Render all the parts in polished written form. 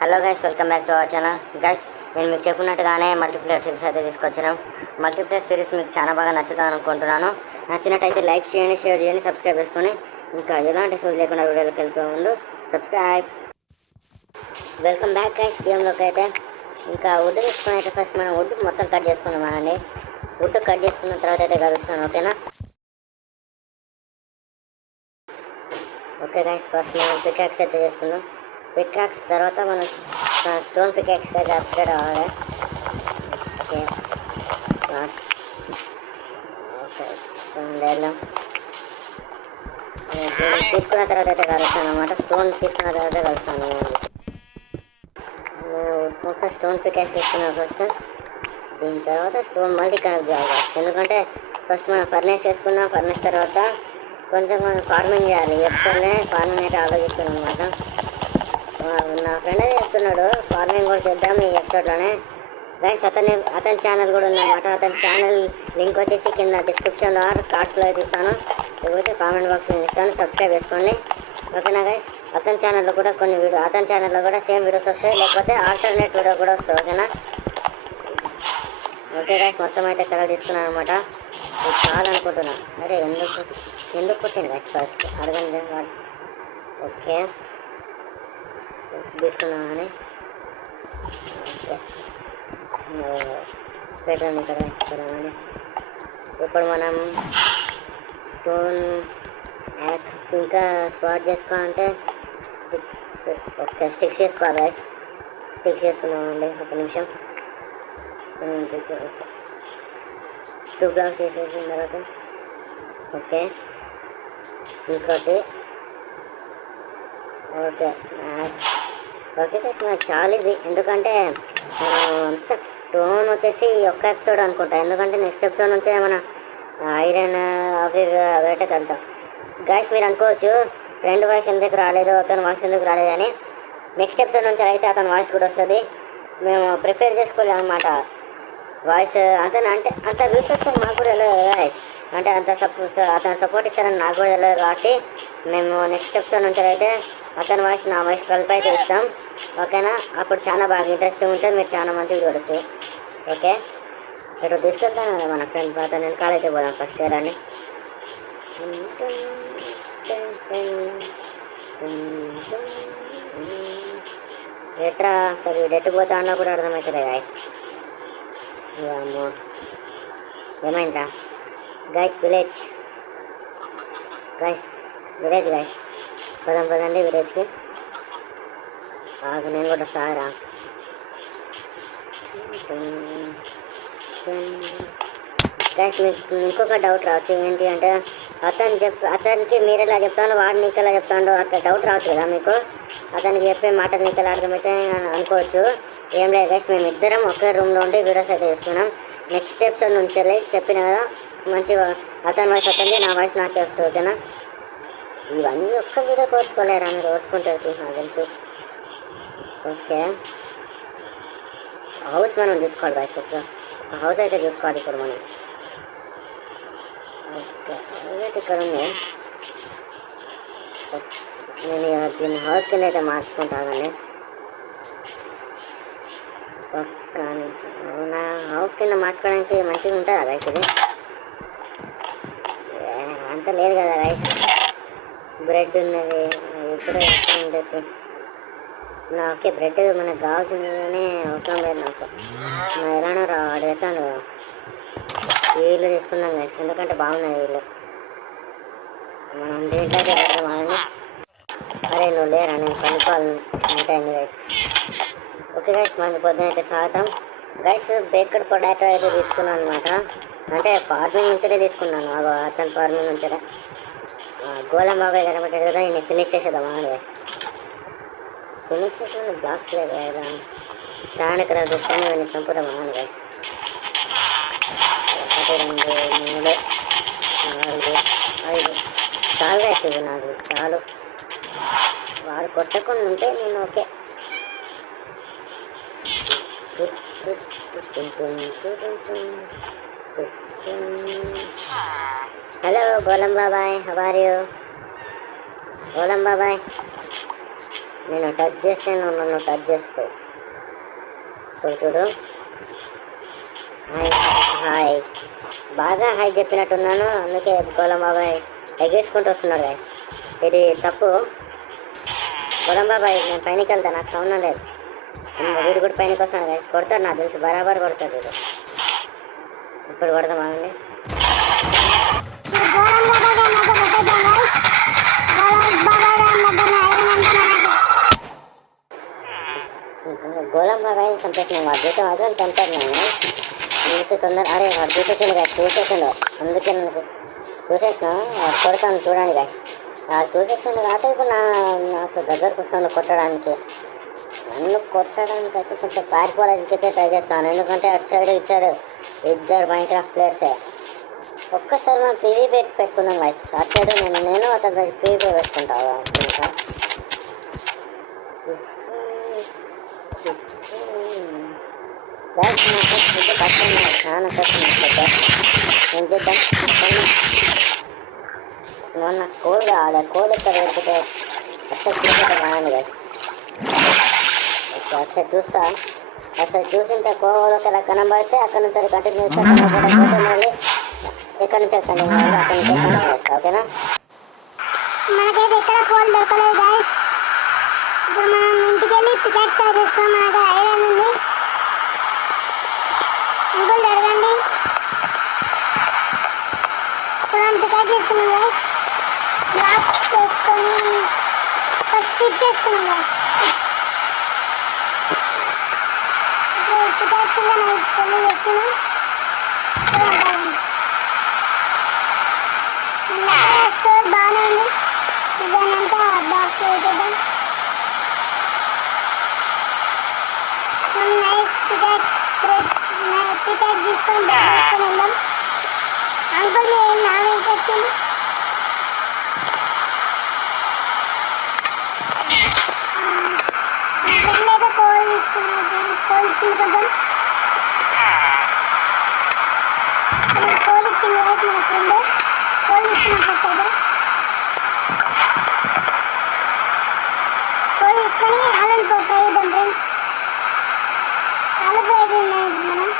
Hello guys, welcome back to our channel. Guys, నేను మీకు చెప్పినట్టుగానే మల్టీప్లేయర్ సిరీస్ అయితే తీసుకొచ్చినాం. మల్టీప్లేయర్ సిరీస్ మీకు చాలా బాగా నచ్చుతుంది అనుకుంటున్నాను. నచ్చినట్టయితే లైక్ చేయండి, షేర్ చేయండి, సబ్స్క్రైబ్ చేసుకొని ఇంకా ఎలాంటి సూజ్ లేకుండా వీడియోలోకి వెళ్ళిపోయే ముందు సబ్స్క్రైబ్. Welcome back guys. గేమ్లోకి అయితే ఇంకా వుడ్ తీసుకుని అయితే ఫస్ట్ మనం వుడ్ మొత్తం కట్ చేసుకుందామండి. వుడ్ కట్ చేసుకున్న తర్వాత అయితే కలుస్తాను, ఓకేనా? ఓకే గైస్, ఫస్ట్ మనం పికాక్స్ అయితే చేసుకుందాం. పికాక్స్ తర్వాత మనం స్టోన్ పికాక్స్ అయితే అప్గ్రేడ్ అవ్వాలి. ఓకే, లాస్ట్ ఓకే వెళ్దాం. తీసుకున్న తర్వాత అయితే కలుస్తాను అనమాట. స్టోన్ తీసుకున్న తర్వాత కలుస్తాను. మొత్తం స్టోన్ పికాక్స్ తీసుకున్నాను ఫస్ట్. దీని తర్వాత స్టోన్ మల్టీ కనెక్ట్ చేయాలి. ఎందుకంటే ఫస్ట్ మనం ఫర్నేస్ చేసుకుందాం. ఫర్నేస్ తర్వాత కొంచెం ఫార్మింగ్ చేయాలి. ఎప్పుడనే ఫార్మింగ్ అయితే ఆలోచిస్తున్నాను అనమాట. నా ఫ్రెండ్ అయితే చెప్తున్నాడు ఫార్మింగ్ కూడా చేద్దాం ఈ ఎపిసోడ్లోనే. గైస్, అతని ఛానల్ కూడా ఉందన్నమాట. అతని ఛానల్ లింక్ వచ్చేసి కింద డిస్క్రిప్షన్లో కార్డ్స్లో అయితే ఇస్తాను, లేకపోతే కామెంట్ బాక్స్లో ఇస్తాను. సబ్స్క్రైబ్ చేసుకోండి, ఓకేనా గైస్? అతని ఛానల్లో కూడా అతని ఛానల్లో కూడా సేమ్ వీడియోస్ వస్తాయి, లేకపోతే ఆల్టర్నేట్ వీడియో కూడా వస్తాయి, ఓకేనా? ఓకే గైస్, మొత్తం అయితే కలర్ తీసుకున్నాను అనమాట. ఇది చాలా అనుకుంటున్నా. అరే ఎందుకు పుట్టింది గైస్? ఫస్ట్ అడగండి. ఓకే, తీసుకున్నామని పెట్టండి ఇక్కడ తీసుకున్నామని. ఇప్పుడు మనం స్టోన్ యాక్స్ ఇంకా స్పాట్ చేసుకోవాలంటే స్టిక్స్ చేసుకోవాలి గైస్. స్టిక్స్ చేసుకుందామండి. ఒక నిమిషం. 2 బ్లాక్స్ వేసేసిన తర్వాత ఓకే, ఇంకోటి ఓకే ఓకే గైస్, మనకు చాలా ఇది. ఎందుకంటే అంత స్టోన్ వచ్చేసి ఒక్క ఎపిసోడ్ అనుకుంటా. ఎందుకంటే నెక్స్ట్ ఎపిసోడ్ నుంచే మన ఐరన్ అవి వేటకి వెళ్తాం. గైస్, మీరు అనుకోవచ్చు ఫ్రెండ్ వాయిస్ ఎందుకు రాలేదు, అతని వాయిస్ ఎందుకు రాలేదు అని. నెక్స్ట్ ఎపిసోడ్ నుంచి అయితే అతని వాయిస్ కూడా వస్తుంది. మేము ప్రిపేర్ చేసుకోలేము అనమాట. వాయిస్ అతను అంటే అంత వ్యూస్ వస్తుంది మాకు కూడా తెలియదు గైస్. అంటే అతను సపోర్ట్ ఇస్తారని నాకు కూడా తెలియదు. కాబట్టి మేము నెక్స్ట్ ఎపిసోడ్ నుంచి అయితే అతని వాయిస్ నా వాయిస్ కలిపి అయితే ఇస్తాం, ఓకేనా? అప్పుడు చాలా బాగా ఇంట్రెస్టింగ్ ఉంటుంది. మీరు చాలా మంచిగా చూడొచ్చు. ఓకే, ఇక్కడ తీసుకెళ్తాను కదా మన ఫ్రెండ్. అతను నేను కాలేజీ పోదాం ఫస్ట్ ఇయర్ అని. ఎట్రా సరే ఎట్టు పోతా అన్నా కూడా అర్థమవుతుంది గాయస్. ఏమైందా గైస్? విలేజ్ గైస్ పదండి విలేజ్కి. నేను కూడా సారా గైస్, మీకు ఇంకొక డౌట్ రావచ్చు. ఏంటి అంటే అతనికి మీరు ఎలా చెప్తాను, వాడు నీకు ఎలా చెప్తాడు, అట్లా డౌట్ రావచ్చు కదా మీకు. అతనికి చెప్పే మాటలు నీకు ఎలా అర్థమైతే అనుకోవచ్చు. ఏం లేదు గైస్, మేము ఇద్దరం ఒకే రూమ్లో ఉండి వీడియోస్ అయితే చేస్తున్నాం. నెక్స్ట్ ఎపిసోడ్ నుంచి చెప్పిన కదా మంచిగా అతని వాయిస్ అతనికి, నా వాయిస్ నాకే వస్తుంది, ఓకేనా? ఇవన్నీ ఒక్క వీడియో కోర్చుకోలేరా మీరు? ఓర్చుకుంటారు నాకు తెలుసు. ఓకే, హౌస్ మనం చూసుకోవాలి గైస్. ఒక హౌస్ అయితే చూసుకోవాలి ఇప్పుడు మనం. ఓకే, హౌస్ ఇక్కడ ఉంది. నేను దీన్ని హౌస్ కింద అయితే మార్చుకుంటానండి. నా హౌస్ కింద మార్చుకోవడానికి మంచిగా ఉంటుందా గైస్? ఇది అంత లేదు కదా గైస్. బ్రెడ్ ఉన్నది ఇప్పుడు ఉంటుంది. ఓకే, బ్రెడ్ మనకు కావాల్సిందని అవసరం లేదు నాకు. నా ఎలానో అడుగుతాను. వీళ్ళు తీసుకుందాం గైస్, ఎందుకంటే బాగున్నాయి వీళ్ళు. మనం దీంట్లో వాళ్ళని. అరే నువ్వు లేరా, నేను చదువుకోవాలి ఉంటాయింది గైస్. ఓకే గైస్, మనకి పొద్దున అయితే స్వాగతం. గైస్, బేక్డ్ పొటాటో అయితే తీసుకున్నాను అనమాట. అంటే ఫార్మింగ్ నుంచే తీసుకున్నాను. అతని ఫార్మింగ్ నుంచే. గోళం బాగా కనబట్టాడు కదా, నేను ఫినిష్ చేసేద్దామా గైస్. ఫినిష్ చేసిన బ్లాక్స్ లేదు కదా, చాలా కలర్ తీసుకొని నేను చంపుదామా గైస్. 1 2 3 4 5 చాలు గైస్, ఇది నాకు చాలు. వాడు కొట్టకుండా ఉంటే నేను ఓకే. హలో గోలం బాబాయ్, హౌ ఆర్ యూ? గోలం బాబాయ్ నేను టచ్ చేస్తే నువ్వు నన్ను టచ్ చేస్తావు. చూడు హాయ్ హాయ్ బాగా హాయ్ చెప్పినట్టున్నాను, అందుకే గోలం బాబాయ్ ఎగేసుకుంటూ వస్తున్నాడు గాయస్. ఇది తప్పు. గోలం బాబాయ్ నేను పైనకి వెళ్తా, నాకు సౌండ్ లేదు. వీడు కూడా పైనకి వస్తాను గాయస్. కొడతాడు నాకు తెలుసు, బరాబర్ కొడతాడు వీడు. ఇప్పుడు కొడతాం బాగుంది. గోళం బాబాయ్ చంపేసినాం. వాడు జీతం అదే చంపారు. నేను తొందర అరే వాడు చూసేసిండు గాయ, చూసేసిండు. అందుకే నాకు చూసేసిన వాడు కొడతాను చూడండి గాయ. వాడు చూసేసిండు కాబట్టి ఇప్పుడు నాకు దగ్గరకు వస్తాను కొట్టడానికి. నన్ను కొట్టడానికి అయితే కొంచెం పారిపోవడానికి ట్రై చేస్తాను, ఎందుకంటే అటు సైడ్ ఇచ్చాడు ఇద్దరు మైన్క్రాఫ్ట్ ప్లేయర్సే. ఒక్కసారి మనం పీవీ పెట్టుకున్నాం గాయ. అటు సైడ్ నేను అతను పీవీ పెట్టుకుంటాను. ఇంకా చాలా కష్టం ఏం చేద్దాం. మొన్న కోల్ కావాలి, కోల్ ఎక్కడ పెడితే ఒకసారి చూసేట బాగుంది గాయస్. ఒకసారి చూస్తా, ఒకసారి చూసింటే కోవలోకి ఎలా కనబడితే అక్కడ నుంచి అది కంటిన్యూస్గా కనబడకపోతే మళ్ళీ ఎక్కడి నుంచి కంటిన్యూ అవ్వాలి, అక్కడి నుంచి కంటిన్యూ చేస్తా. ఓకేనా? మనకైతే ఎక్కడ కోల్ దొరకలేదు గాయస్. ఇప్పుడు మనం ఇంటికి వెళ్ళి పికాక్స్ తయారు చేస్తాం. మనకి ఐరన్ ఉంది, అంకుల్ జరగండి. ఇప్పుడు మనం పికాక్ చేసుకున్నాం గాయస్. బ్లాక్స్ చేసుకొని ఫస్ట్ ఫిట్ చేసుకున్నాం గాయస్. ఇప్పుడు పికాక్స్ కింద నైట్ పెళ్ళి చేసుకున్నాం. స్టోర్ బాగానే ఉంది. ఇదేనంతా బాక్స్ వేసేద్దాం. నైస్ పికాక్స్ పికాక్ తీసుకొని వెళ్దాం. అంకుల్ మీరు ఏం నావేసి వచ్చింది. ఫ్రెండ్ అయితే కోల్ తీసుకున్నాం. కోల్ ఇచ్చింది కొంచెం. కోల్ ఇచ్చింది మన ఫ్రెండ్. కోల్ తీసుకున్నాం. ఫస్ట్ అయితే కోల్ తీసుకొని ఆలను ఫ్రై చేద్దాం ఫ్రెండ్స్. ఆలు ఫ్రై చేద్దాం మనం.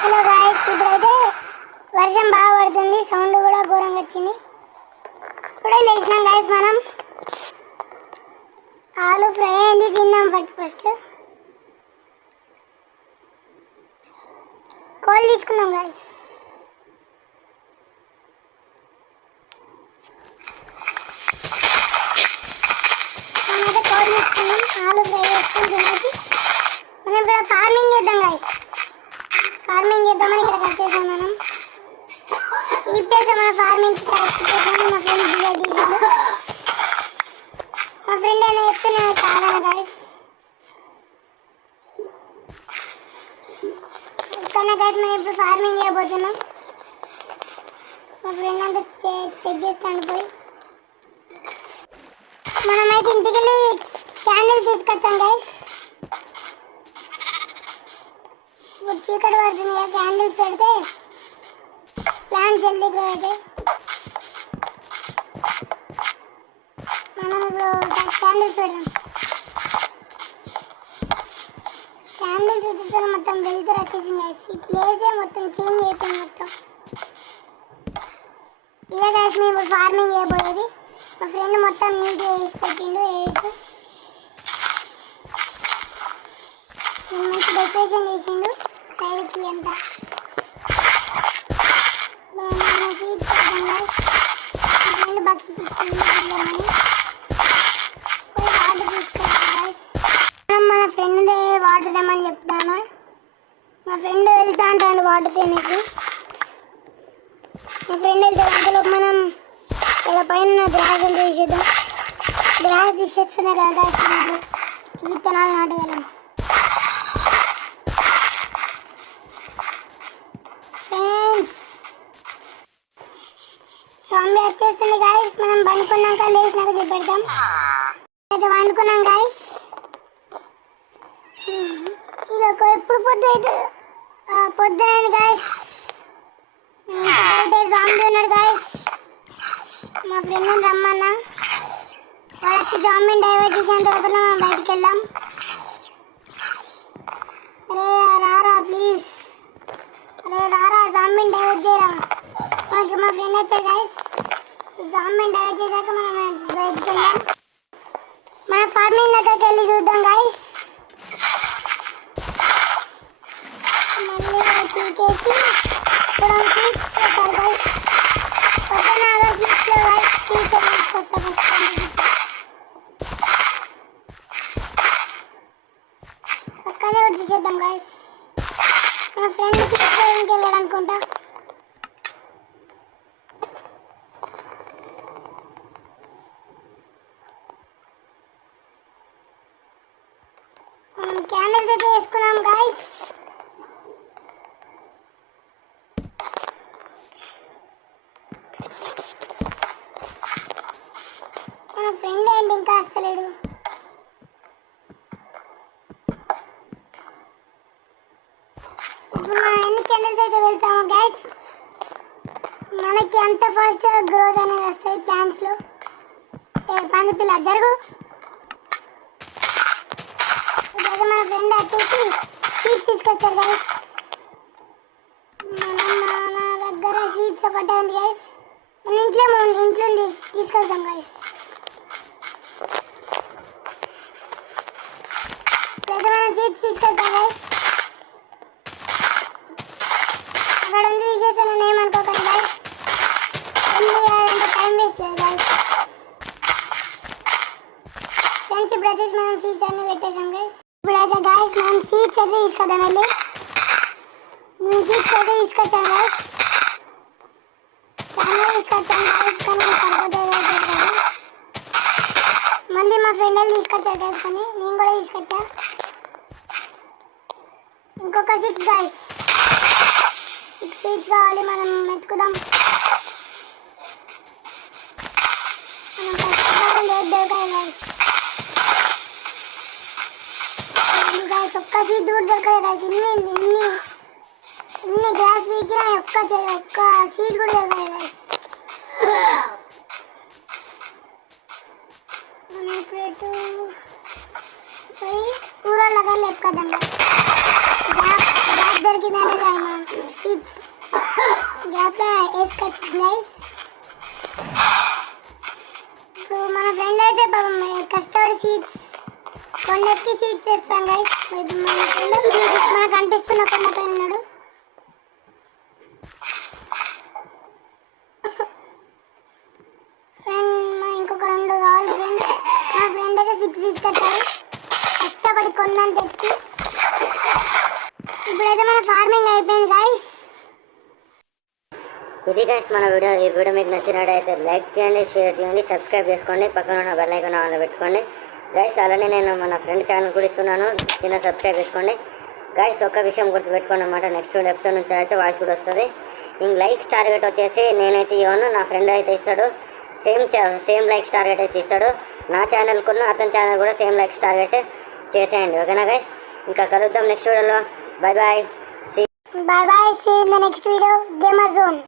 హలో గాయస్, ఇప్పుడైతే వర్షం బాగా పడుతుంది, సౌండ్ కూడా ఘోరంగా వచ్చింది. ఇప్పుడే లేచినాం గాయస్. మనం ఆలు ఫ్రై అయింది, తిందాం ఫస్ట్. కోల్ తీసుకుందాం గాయస్. మనమైతే కోల్ తీసుకున్నాం, ఆలు ఫ్రై చేసుకుని తినేసి మనం ఇక్కడ ఫార్మింగ్ చేద్దాం గాయస్. ఫార్మింగ్ చేద్దామని ఇక్కడ వచ్చేసాం మనం. ఈ ప్లేస్ మన ఫార్మింగ్ కరెక్ట్ చేసాము. మా ఫ్రెండ్ డిజైడ్ చేసాడు. మా ఫ్రెండ్ అయినా చెప్తే నేను కాదాను గాయస్. ఇక్కడ గాయస్ మనం ఇప్పుడు ఫార్మింగ్ చేయబోతున్నాం. మా ఫ్రెండ్ అంతా చెక్ చేస్తాను పోయి. మనమైతే ఇంటికి వెళ్ళి క్యాండిల్స్ తీసుకొచ్చాం గాయస్. ఇప్పుడు చీకటి పడుతుంది కదా, క్యాండిల్స్ పెడితే ప్లాంట్ జల్దీ గ్రో అవుతాయి. మనం ఇప్పుడు క్యాండిల్స్ పెడదాం. క్యాండిల్స్ పెట్టితే మొత్తం వెళ్తురు వచ్చేసింది గాయస్. ఈ ప్లేసే మొత్తం చేంజ్ అయిపోయింది మొత్తం. ఇదే గాయస్ మేము ఇప్పుడు ఫార్మింగ్ చేయబోయేది. మా ఫ్రెండ్ మొత్తం నీట్గా వేసి పెట్టిండు. మంచి డెకరేషన్ చేసిండు సైడ్కి అంతా. సీడ్స్ ఫ్రెండ్ బకెట్ ఇచ్చింది వాటర్ తీసుకోవాలి. మన ఫ్రెండ్ వాటర్ తెమ్మని చెప్తామా. మా ఫ్రెండ్ వెళ్తా అంటాడు వాటర్ తినేసి. మా ఫ్రెండ్ వెళ్తే అంతలోపు మనం ఇలా పైన గ్రాస్ అంతా తీసేద్దాం. గ్రాస్ తీసేస్తున్నా కదా విత్తనాలు నాటగలం. సాంబి వచ్చేస్తుంది గాయస్. మనం వండుకున్నాక లేచినాక చూపెడతాం. అయితే వండుకున్నాం గాయస్. ఇక ఎప్పుడు పొద్దు అయితే పొద్దునైంది గాయస్. సాంబి ఉన్నాడు గాయస్. మా ఫ్రెండ్ని రమ్మన్నా వాళ్ళకి జామిన్ డైవర్ట్ చేసేంత వరకు మనం బయటికి వెళ్దాం. అరే రారా ప్లీజ్, అరే రారా జామిన్ డైవర్ట్ చేయరా. మనకి మా ఫ్రెండ్ వచ్చాడు గైస్. జామిన్ డైవర్ట్ చేశాక మనం బయటికి వెళ్దాం. మన ఫార్మింగ్ దగ్గరికి వెళ్ళి చూద్దాం గైస్. మళ్ళీ పీకేసి ఇప్పుడు సీట్స్ పెట్టాలి గైస్. పక్కన సీట్స్లో గైస్ సీట్స్ పక్కనే వచ్చేసేద్దాం గైస్. మన ఫ్రెండ్ సీట్స్ వెళ్ళాడు అనుకుంటా. మనం క్యాండిల్స్ అయితే వేసుకున్నాం గైస్. మన ఫ్రెండ్ ఏంటి ఇంకా వస్తలేడు. ఇప్పుడు మనం ఎన్ని క్యాండిల్స్ అయితే వెళ్తామో గైస్ మనకి అంత ఫాస్ట్ గ్రోత్ అనేది వస్తాయి ప్లాంట్స్లో. పంది పిల్ల జరుగు. ఇప్పుడైతే మన ఫ్రెండ్ వచ్చేసి సీడ్స్ తీసుకొచ్చారు గైస్. మన దగ్గర సీడ్స్ ఒకటే ఉంది గైస్. మన ఇంట్లో తీసుకొద్దాం గైస్. ఇప్పుడైతే మనం సీడ్స్ తీసుకొద్దాం గైస్. అక్కడ ఉంది తీసేసాను నేను ఏమనుకోకండి గైస్. టైం వేస్ట్ లేదు గైస్. ఫ్రెండ్స్ ఇప్పుడు వచ్చేసి మనం సీడ్స్ అన్ని పెట్టేసాం గైస్. ఇప్పుడైతే గైస్ మనం సీడ్స్ అయితే తీసుకొద్దాం వెళ్ళి. సీడ్స్ అయితే తీసుకొచ్చాం గైస్. చాలా తీసుకొచ్చాం గైస్ కానీ సరిపోతే మళ్ళీ మా ఫ్రెండ్ వాళ్ళు తీసుకొచ్చారు గైస్ కానీ నేను కూడా తీసుకొచ్చా. ఇంకొక 6 గైస్. 6 సీడ్స్ కావాలి మనం వెతుకుదాం. మనం కష్టపడడం లేదు దొరకాలి గైస్. గైస్ ఒక్క సీడ్ కూడా దొరకలేదు గైస్. ఇన్ని గ్యాస్ వీకినా ఒక్క సీడ్ కూడా దొరకలేదు గైస్. మనం ఇప్పుడు పోయి కూరల దగ్గర ఎప్పుకద్దాం. గ్యాప్ దొరికిందంటే కానీ మనం సీడ్స్ గ్యాప్లో వేసుకోవచ్చు గైస్. ఇప్పుడు మన ఫ్రెండ్ అయితే కష్టపడి సీడ్స్ కొండకి సీడ్స్ వేస్తాం గైస్. మన ఫ్రెండ్ మనకు అనిపిస్తున్న కొండ పైన ఉన్నాడు. ఇంకొక 2 కావాలి ఫ్రెండ్స్. మా ఫ్రెండ్ అయితే 6 తీసుకొచ్చారు కష్టపడి కొండని తెచ్చి. ఇప్పుడైతే మన ఫార్మింగ్ అయిపోయింది గైస్. ఇది గైస్ మన వీడియో. ఈ వీడియో మీకు నచ్చినట్టయితే లైక్ చేయండి, షేర్ చేయండి, సబ్స్క్రైబ్ చేసుకోండి, పక్కన ఉన్న బెల్ ఐకాన్ ఆన్లో పెట్టుకోండి గైస్. అలానే నేను మన ఫ్రెండ్ ఛానల్ కూడా ఇస్తున్నాను, చిన్న సబ్స్క్రైబ్ చేసుకోండి గైస్. ఒక్క విషయం గుర్తుపెట్టుకోండి అన్నమాట, నెక్స్ట్ ఎపిసోడ్ నుంచి అయితే వాయిస్ కూడా వస్తుంది. ఇంక లైక్స్ టార్గెట్ వచ్చేసి నేనైతే ఇవ్వను, నా ఫ్రెండ్ అయితే ఇస్తాడు. సేమ్ లైక్స్ టార్గెట్ అయితే ఇస్తాడు. నా ఛానల్కున్న అతని ఛానల్ కూడా సేమ్ లైక్స్ టార్గెట్ చేసేయండి, ఓకేనా గైస్. ఇంకా కలుద్దాం నెక్స్ట్ వీడియోలో. Bye bye. Bye bye. See you in the next video. Gamer Zone.